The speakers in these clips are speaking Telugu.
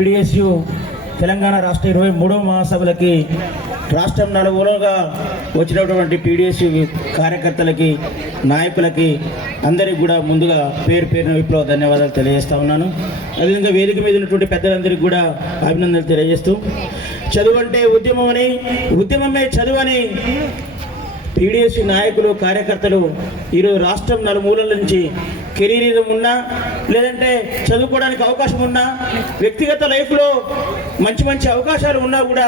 పిడిఎస్యు తెలంగాణ రాష్ట్ర ఇరవై మూడవ మహాసభలకి రాష్ట్రం నలుగురుగా వచ్చినటువంటి పీడిఎస్యు కార్యకర్తలకి నాయకులకి అందరికి కూడా ముందుగా పేరు పేరున విప్లవ ధన్యవాదాలు తెలియజేస్తా ఉన్నాను. అదేవిధంగా వేదిక మీద ఉన్నటువంటి పెద్దలందరికీ కూడా అభినందనలు తెలియజేస్తూ చదువు అంటే ఉద్యమం అని ఉద్యమమే చదువు అని పీడిఎస్యు నాయకులు కార్యకర్తలు ఈరోజు రాష్ట్రం నలుమూలల నుంచి కెరీర్ ఉన్నా లేదంటే చదువుకోవడానికి అవకాశం ఉన్నా వ్యక్తిగత లైఫ్లో మంచి మంచి అవకాశాలు ఉన్నా కూడా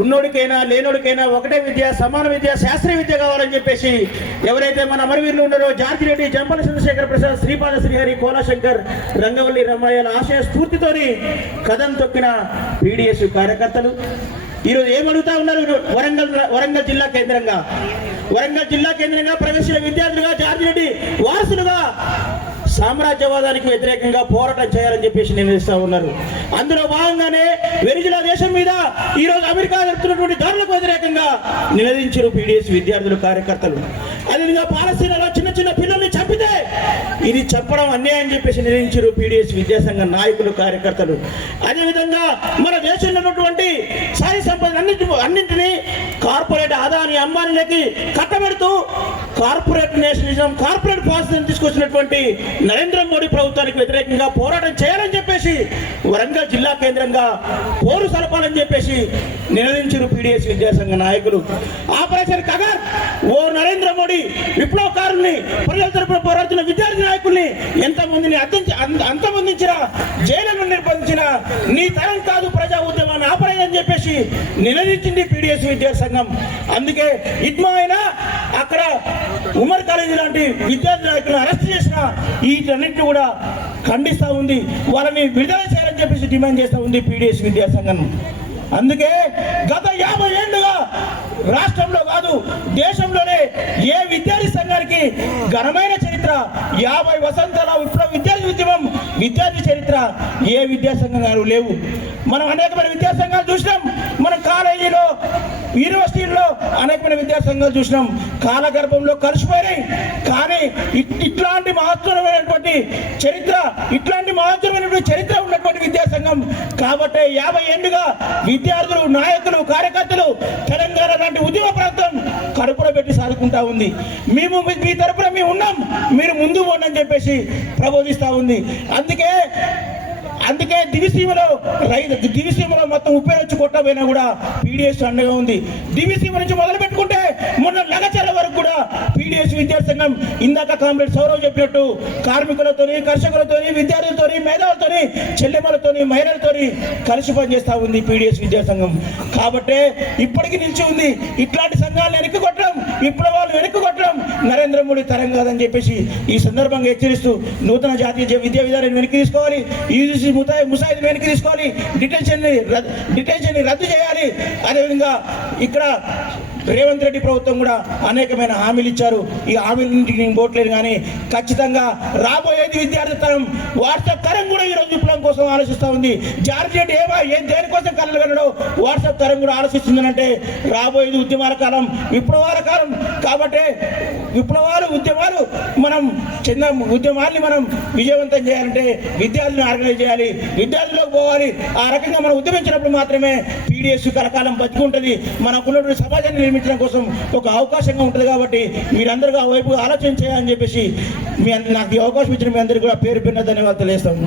ఉన్నోడికైనా లేనోడికైనా ఒకటే విద్య సమాన విద్య శాస్త్రీయ విద్య కావాలని చెప్పేసి ఎవరైతే మన అమరవీరులు ఉన్నారో జార్జి రెడ్డి జంపల చంద్రశేఖర్ ప్రసాద్ శ్రీపాద శ్రీహరి కోలాశంకర్ రంగవల్లి రమయ్యల ఆశయ స్ఫూర్తితోని కథం తొక్కిన పీడిఎస్ కార్యకర్తలు. ఈరోజు ఏమడుగుతా ఉన్నారు వరంగల్ వరంగల్ జిల్లా కేంద్రంగా. వరంగల్ జిల్లా కేంద్రంగా ప్రవేశించిన విద్యార్థులుగా జార్జిరెడ్డి వారసులుగా సామ్రాజ్యవాదానికి వ్యతిరేకంగా పోరాటం చేయాలని చెప్పేసి నిర్ణయిస్తూ ఉన్నారు. అందులో భాగంగానే వెనిజులా దేశం మీద ఈరోజు అమెరికా జరుపుతున్నటువంటి దారులకు వ్యతిరేకంగా నిలదించారు పీడిఎస్ విద్యార్థులు కార్యకర్తలు. అదేవిధంగా పాలస్తీనాలో చిన్న చిన్న పిల్లల్ని చంపితే ఇది చంపడం అన్యాయం అని చెప్పేసి నిర్ణయించారు పీడిఎస్ విద్యాసంఘ నాయకులు కార్యకర్తలు. అదేవిధంగా మన దేశంలో ఉన్నటువంటి సాయి సంపద అన్నింటి అన్నింటినీ కార్పొరేట్ ఆదాని అంబానీలకి కట్టబెడుతూ కార్పొరేట్ నేషనలిజం కార్పొరేట్ పాలసీని తీసుకొచ్చినటువంటి నరేంద్ర మోడీ ప్రభుత్వానికి వ్యతిరేకంగా పోరాటం చేయాలని చెప్పేసి వరంగల్ జిల్లా కేంద్రంగా పోరు సలపాలని చెప్పేసి నిలదించారు పీడిఎస్ విద్యాసంఘ నాయకులు. ఆపరేషన్ కగర్ ఓ నరేంద్ర మోడీ విప్లవకారుల్ని ప్రజల తరపున పోరాడుతున్న విద్యార్థి నాయకుల్ని ఎంతమందిని అందించి అంత- అంతమందించిన జైలును నిర్బంధించిన నీ తరం కాదు ప్రజా ఉద్యమాన్ని ఆపరేయని చెప్పేసి నిలదించింది పీడిఎస్ విద్యాసంఘం. అందుకే ఇద్మా అయినా ఉమర్ కాలేజీ లాంటి విద్యార్థి నాయకులను అరెస్ట్ చేసిన వీటన్నింటినీ కూడా ఖండిస్తూ ఉంది. వాళ్ళని విడుదల చేయాలని చెప్పేసి డిమాండ్ చేస్తూ ఉంది పీడిఎస్ విద్యాసంఘం అందుకే గత యాభై ఏళ్ళుగా రాష్ట్రంలో కాదు దేశంలోనే ఏ విద్యార్థి సంఘానికి ఘనమైన చరిత్ర యాభై వసంతాల విప్లవ విద్యార్థి ఉద్యమం విద్యార్థి చరిత్ర ఏ విద్యాసంఘం లేవు. మనం అనేకమైన విద్యాసంఘాలు చూసినాం. మన కాలేజీలో యూనివర్సిటీల్లో అనేకమైన విద్యాసంఘాలు చూసినాం. కాలగర్భంలో కలిసిపోయినాయి. కానీ ఇట్లాంటి మహత్తరమైనటువంటి చరిత్ర ఇట్లాంటి మహత్తరమైనటువంటి చరిత్ర ఉన్నటువంటి విద్యాసంఘం. కాబట్టి యాభై ఏళ్ళుగా విద్యార్థులు నాయకులు కార్యకర్తలు తెలంగాణ లాంటి ఉద్యమ ప్రాంతం కడుపులో పెట్టి సాదుకుంటా ఉంది. మేము మీ- తరపున మేము ఉన్నాం. మీరు ముందు పోండి అని చెప్పేసి ప్రబోధిస్తూ ఉంది. అందుకే అందుకే దివిసీమలో రైతు దివిసీమలో మొత్తం ఉపయోగించి కొట్టబోయినా కూడా పీడిఎస్ అండగా ఉంది. దివిసీమ నుంచి మొదలు పెట్టుకుంటే మొన్న లగచర్ల వరకు కూడా పీడిఎస్ విద్యాసంఘం ఇందాక కామ్రేడ్ సౌరవ్ చెప్పినట్టు కార్మికులతోని కర్షకులతోని విద్యార్థులతోని మేధావులతోని చెల్లెమ్మలతోని మహిళలతోని కలిసి పనిచేస్తా ఉంది పీడిఎస్ విద్యాసంఘం. కాబట్టే ఇప్పటికి నిలిచి ఉంది. ఇట్లాంటి సంఘాలను వెనక్కి కొట్టడం ఇప్పుడు నరేంద్ర మోడీ తరం కాదని చెప్పేసి ఈ సందర్భంగా హెచ్చరిస్తూ నూతన జాతీయ విద్యా విధానం వెనక్కి తీసుకోవాలి. యూజీసీ ముసాయి ముసాయిద్ వెనక్కి తీసుకోవాలి. డిటెన్షన్ డిటెన్షన్ రద్దు చేయాలి. అదేవిధంగా ఇక్కడ రేవంత్ రెడ్డి ప్రభుత్వం కూడా అనేకమైన హామీలు ఇచ్చారు. ఈ హామీలన్నింటికి నేను పోట్లేదు కానీ ఖచ్చితంగా రాబోయేది విద్యార్థి తరం వాట్సాప్ తరం కూడా ఈ రోజు విప్లవం కోసం ఆలోచిస్తూ ఉంది. జార్జి రెడ్డి ఏమో ఏం దేనికోసం కళ్ళు కనడో వాట్సాప్ తరం కూడా ఆలోచిస్తుందనంటే రాబోయేది ఉద్యమాల కాలం విప్లవాల కాలం కాబట్టి విప్లవాలు ఉద్యమాలు మనం చిన్న ఉద్యమాల్ని మనం విజయవంతం చేయాలంటే విద్యార్థులను ఆర్గనైజ్ చేయాలి. విద్యార్థులకు పోవాలి. ఆ రకంగా మనం ఉద్యమించినప్పుడు మాత్రమే పీడిఎస్ కలకాలం బతుకుంటుంది. మనకున్నటువంటి సమాజాన్ని నిర్మించడం కోసం ఒక అవకాశంగా ఉంటుంది కాబట్టి మీరందరూ ఆ వైపు ఆలోచన చేయాలని చెప్పేసి మీ నాకు ఈ అవకాశం ఇచ్చిన మీ అందరికీ కూడా పేరు పేరున ధన్యవాదాలు తెలియస్తాము